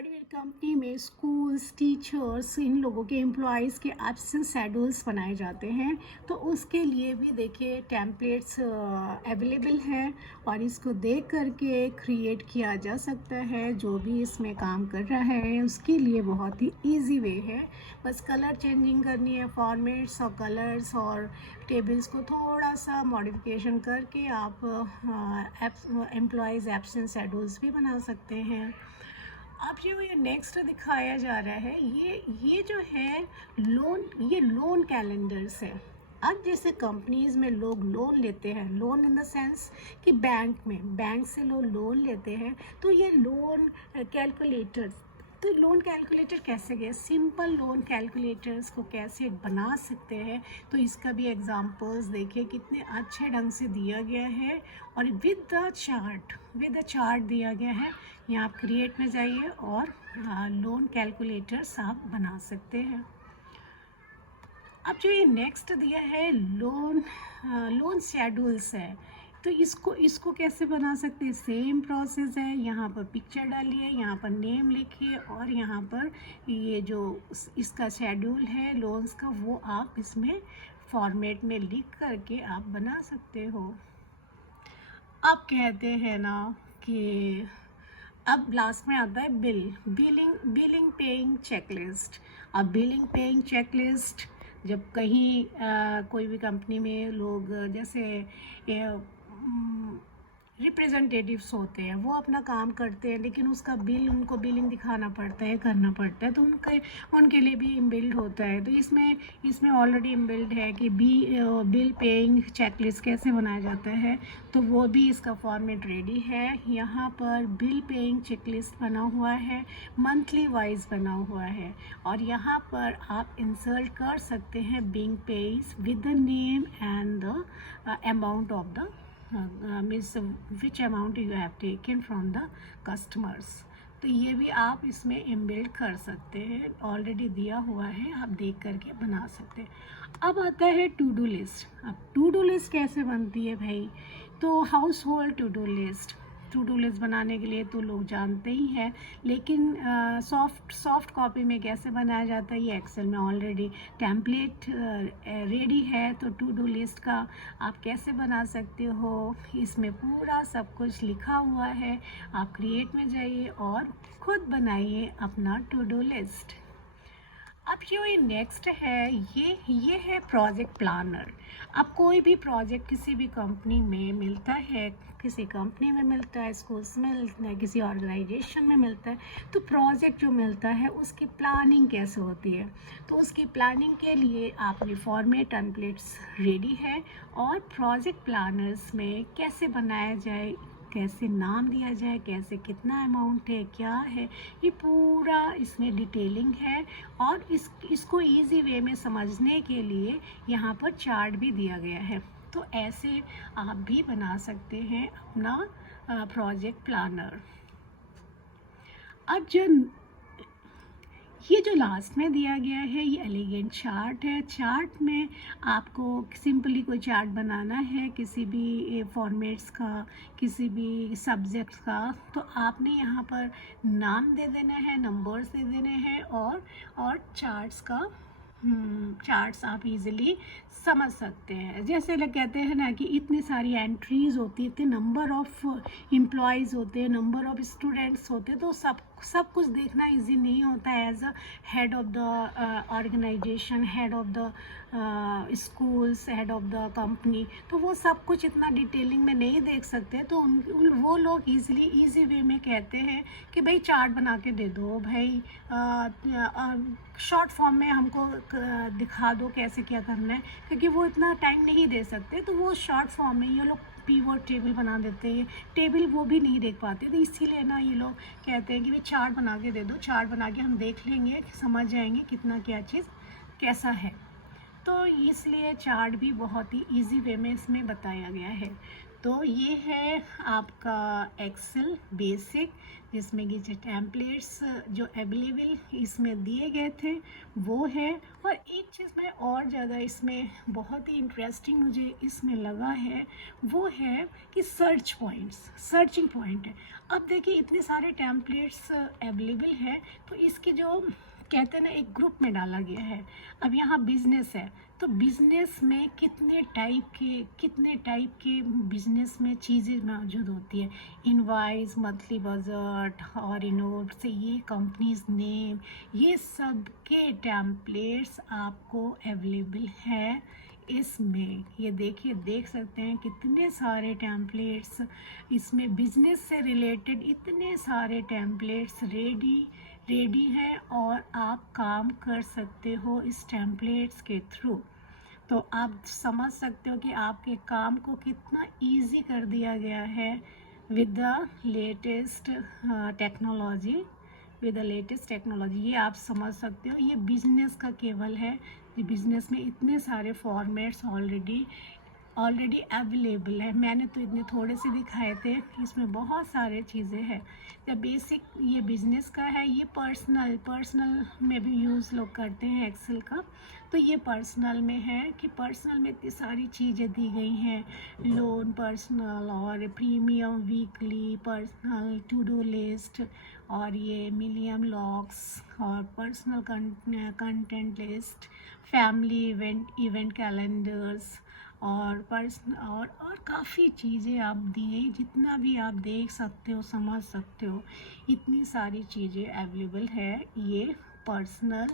बड़ी बड़ी कंपनी में स्कूल्स, टीचर्स, इन लोगों के एम्प्लॉयज़ के एब्सेंस शेड्यूल्स बनाए जाते हैं। तो उसके लिए भी देखिए टेम्पलेट्स अवेलेबल हैं और इसको देख करके क्रिएट किया जा सकता है। जो भी इसमें काम कर रहा है उसके लिए बहुत ही इजी वे है। बस कलर चेंजिंग करनी है, फॉर्मेट्स और कलर्स और टेबल्स को थोड़ा सा मॉडिफिकेशन करके आप एम्प्लॉयज़ एब्सेंस शेड्यूल्स भी बना सकते हैं। अब जो ये नेक्स्ट दिखाया जा रहा है ये जो है लोन कैलेंडर्स है। अब जैसे कंपनीज में लोग लोन लेते हैं, लोन इन द सेंस कि बैंक से लोग लोन लेते हैं, तो ये लोन कैलकुलेटर्स, तो लोन कैलकुलेटर कैसे गए, सिंपल लोन कैलकुलेटर्स को कैसे बना सकते हैं, तो इसका भी एग्जांपल्स देखिए कितने अच्छे ढंग से दिया गया है और विद द चार्ट दिया गया है। यहाँ आप क्रिएट में जाइए और लोन कैलकुलेटर्स आप बना सकते हैं। अब जो ये नेक्स्ट दिया है लोन शेड्यूल्स है, तो इसको कैसे बना सकते हैं, सेम प्रोसेस है। यहाँ पर पिक्चर डालिए, यहाँ पर नेम लिखिए और यहाँ पर ये जो इसका शेड्यूल है लोन्स का वो आप इसमें फॉर्मेट में लिख करके आप बना सकते हो। अब कहते हैं ना कि अब लास्ट में आता है बिलिंग पेइंग चेकलिस्ट। अब बिलिंग पेइंग चेकलिस्ट जब कहीं कोई भी कंपनी में लोग जैसे रिप्रेजेंटेटिव्स होते हैं, वो अपना काम करते हैं लेकिन उसका उनको बिलिंग दिखाना पड़ता है, करना पड़ता है, तो उनके लिए भी इनबिल्ड होता है। तो इसमें ऑलरेडी इनबिल्ड है कि बिल पेइंग चेकलिस्ट कैसे बनाया जाता है, तो वो भी इसका फॉर्मेट रेडी है। यहाँ पर बिल पेइंग चेकलिस्ट बना हुआ है, मंथली वाइज बना हुआ है और यहाँ पर आप इंसर्ट कर सकते हैं billing paying with the name and the amount of the means which amount you have taken from the customers। तो ये भी आप इसमें इनबिल्ड कर सकते हैं, ऑलरेडी दिया हुआ है, आप देख करके बना सकते हैं। अब आता है टू डू लिस्ट। अब टू डू लिस्ट कैसे बनती है भाई, तो household to do list बनाने के लिए तो लोग जानते ही हैं, लेकिन सॉफ्ट कॉपी में कैसे बनाया जाता है, ये एक्सेल में ऑलरेडी टेम्पलेट रेडी है। तो टू डू लिस्ट का आप कैसे बना सकते हो, इसमें पूरा सब कुछ लिखा हुआ है। आप क्रिएट में जाइए और खुद बनाइए अपना टू डू लिस्ट। अब जो ये नेक्स्ट है ये है प्रोजेक्ट प्लानर। अब कोई भी प्रोजेक्ट किसी भी कंपनी में मिलता है, किसी कंपनी में मिलता है, स्कूल्स में मिलता है, किसी ऑर्गेनाइजेशन में मिलता है, तो प्रोजेक्ट जो मिलता है उसकी प्लानिंग कैसे होती है, तो उसकी प्लानिंग के लिए आपने फॉर्मेट टेम्पलेट्स रेडी है और प्रोजेक्ट प्लानर्स में कैसे बनाया जाए, कैसे नाम दिया जाए, कैसे कितना अमाउंट है, क्या है, ये पूरा इसमें डिटेलिंग है। और इसको इजी वे में समझने के लिए यहाँ पर चार्ट भी दिया गया है। तो ऐसे आप भी बना सकते हैं अपना प्रोजेक्ट प्लानर। अब ये जो लास्ट में दिया गया है ये एलिगेंट चार्ट है। चार्ट में आपको सिंपली कोई चार्ट बनाना है किसी भी फॉर्मेट्स का, किसी भी सब्जेक्ट का, तो आपने यहाँ पर नाम दे देना है, नंबर्स दे देने हैं और चार्ट्स का चार्ट्स आप इजीली समझ सकते हैं। जैसे लोग कहते हैं ना कि इतनी सारी एंट्रीज़ होती है, इतने नंबर ऑफ़ एम्प्लॉयज़ होते हैं, नंबर ऑफ़ स्टूडेंट्स होते हैं, तो सब कुछ देखना इजी नहीं होता है। As a head of the organisation, head of the schools, head of the company, तो वो सब कुछ इतना डिटेलिंग में नहीं देख सकते। तो वो लोग इजी वे में कहते हैं कि भाई चार्ट बना के दे दो, भाई शॉर्ट फॉर्म में हमको दिखा दो कैसे क्या करना है, क्योंकि वो इतना टाइम नहीं दे सकते। तो वो शॉर्ट फॉर्म में ये लोग पीवट टेबल बना देते हैं, टेबल वो भी नहीं देख पाते, तो इसीलिए ना ये लोग कहते हैं कि भाई चार्ट बना के दे दो, चार्ट बना के हम देख लेंगे, समझ जाएंगे कितना क्या चीज़ कैसा है। तो इसलिए चार्ट भी बहुत ही इजी वे में इसमें बताया गया है। तो ये है आपका एक्सेल बेसिक, जिसमें कि जो टेम्पलेट्स जो अवेलेबल इसमें दिए गए थे वो है। और एक चीज़ मैं और ज़्यादा इसमें बहुत ही इंटरेस्टिंग मुझे इसमें लगा है, वो है कि सर्चिंग पॉइंट है। अब देखिए इतने सारे टेम्पलेट्स अवेलेबल है, तो इसके जो कहते हैं ना एक ग्रुप में डाला गया है। अब यहाँ बिजनेस है, तो बिजनेस में कितने टाइप के बिजनेस में चीज़ें मौजूद होती है। इनवाइस, मंथली बजट और इनोट से ये कंपनीज नेम, ये सब के टेम्पलेट्स आपको अवेलेबल है इसमें। ये देखिए, देख सकते हैं कितने सारे टेम्पलेट्स इसमें बिजनेस से रिलेटेड, इतने सारे टेम्पलेट्स रेडी है और आप काम कर सकते हो इस टेम्पलेट्स के थ्रू। तो आप समझ सकते हो कि आपके काम को कितना इजी कर दिया गया है विद द लेटेस्ट टेक्नोलॉजी। ये आप समझ सकते हो, ये बिजनेस का केवल है। बिजनेस में इतने सारे फॉर्मेट्स ऑलरेडी अवेलेबल है। मैंने तो इतने थोड़े से दिखाए थे, इसमें बहुत सारे चीज़ें हैं। जब बेसिक ये बिज़नेस का है, ये पर्सनल में भी यूज़ लोग करते हैं एक्सेल का। तो ये पर्सनल में है कि पर्सनल में इतनी सारी चीज़ें दी गई हैं, लोन पर्सनल और premium weekly personal, to do list और ये मिलियन लॉक्स और personal content list, family event calendars और काफ़ी चीज़ें आप दिए, जितना भी आप देख सकते हो समझ सकते हो, इतनी सारी चीज़ें अवेलेबल है ये पर्सनल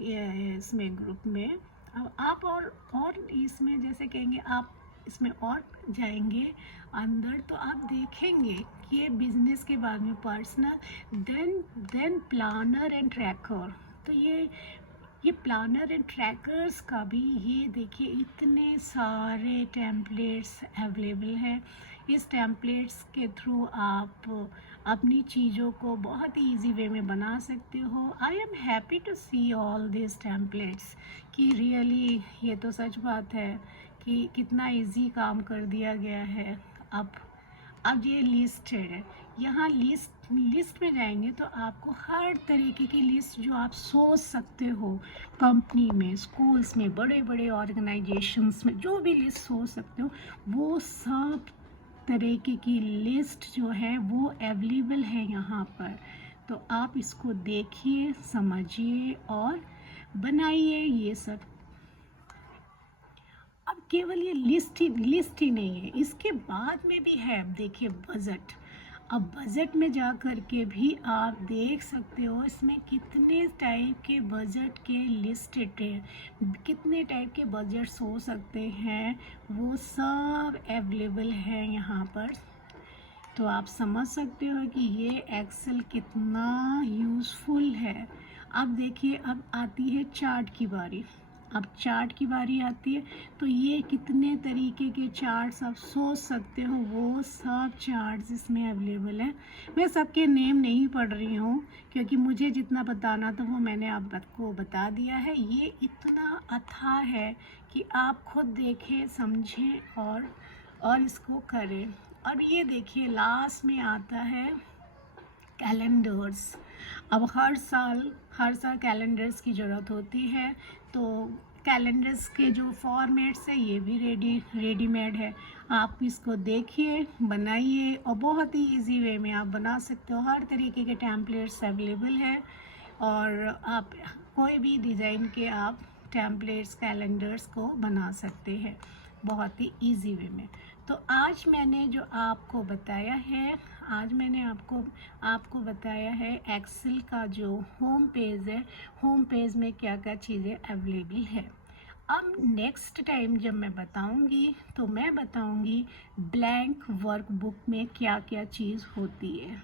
इसमें ग्रुप में। अब आप और इसमें जैसे कहेंगे, आप इसमें और जाएंगे अंदर तो आप देखेंगे कि ये बिजनेस के बाद में personal, then planner and tracker. तो ये प्लानर एंड ट्रैकर्स का भी ये देखिए इतने सारे टेम्पलेट्स अवेलेबल हैं। इस टेम्पलेट्स के थ्रू आप अपनी चीज़ों को बहुत ही ईजी वे में बना सकते हो। I am happy to see all this templates कि रियली ये तो सच बात है कि कितना इजी काम कर दिया गया है। अब ये लिस्टेड है, यहाँ लिस्ट में जाएंगे तो आपको हर तरीके की लिस्ट जो आप सोच सकते हो, कंपनी में, स्कूल्स में, बड़े बड़े ऑर्गेनाइजेशंस में जो भी लिस्ट सोच सकते हो, वो सब तरीके की लिस्ट जो है वो अवेलेबल है यहाँ पर। तो आप इसको देखिए, समझिए और बनाइए ये सब। अब केवल ये लिस्ट ही नहीं है, इसके बाद में भी है। अब देखिए बजट, अब बजट में जा कर के भी आप देख सकते हो इसमें कितने टाइप के बजट के लिस्टेड हैं, कितने टाइप के बजट्स हो सकते हैं, वो सब अवेलेबल है यहाँ पर। तो आप समझ सकते हो कि ये एक्सेल कितना यूज़फुल है। अब देखिए, अब आती है चार्ट की बारी। अब चार्ट की बारी आती है तो ये कितने तरीके के चार्ट्स आप सोच सकते हो, वो सब चार्ट्स इसमें अवेलेबल है। मैं सबके नेम नहीं पढ़ रही हूँ क्योंकि मुझे जितना बताना था वो मैंने आपको बता दिया है। ये इतना अथाह है कि आप खुद देखें, समझें और इसको करें। अब ये देखिए लास्ट में आता है कैलेंडर्स। अब हर साल कैलेंडर्स की ज़रूरत होती है, तो कैलेंडर्स के जो फॉर्मेट्स है ये भी रेडीमेड है। आप इसको देखिए, बनाइए और बहुत ही इजी वे में आप बना सकते हो। हर तरीके के टेम्पलेट्स अवेलेबल है और आप कोई भी डिज़ाइन के आप टेम्पलेट्स, कैलेंडर्स को बना सकते हैं बहुत ही इजी वे में। तो आज मैंने जो आपको बताया है, आज मैंने आपको बताया है एक्सेल का जो होम पेज है, होम पेज में क्या क्या चीज़ें अवेलेबल है। अब नेक्स्ट टाइम जब मैं बताऊंगी तो मैं बताऊंगी ब्लैंक वर्कबुक में क्या क्या चीज़ होती है।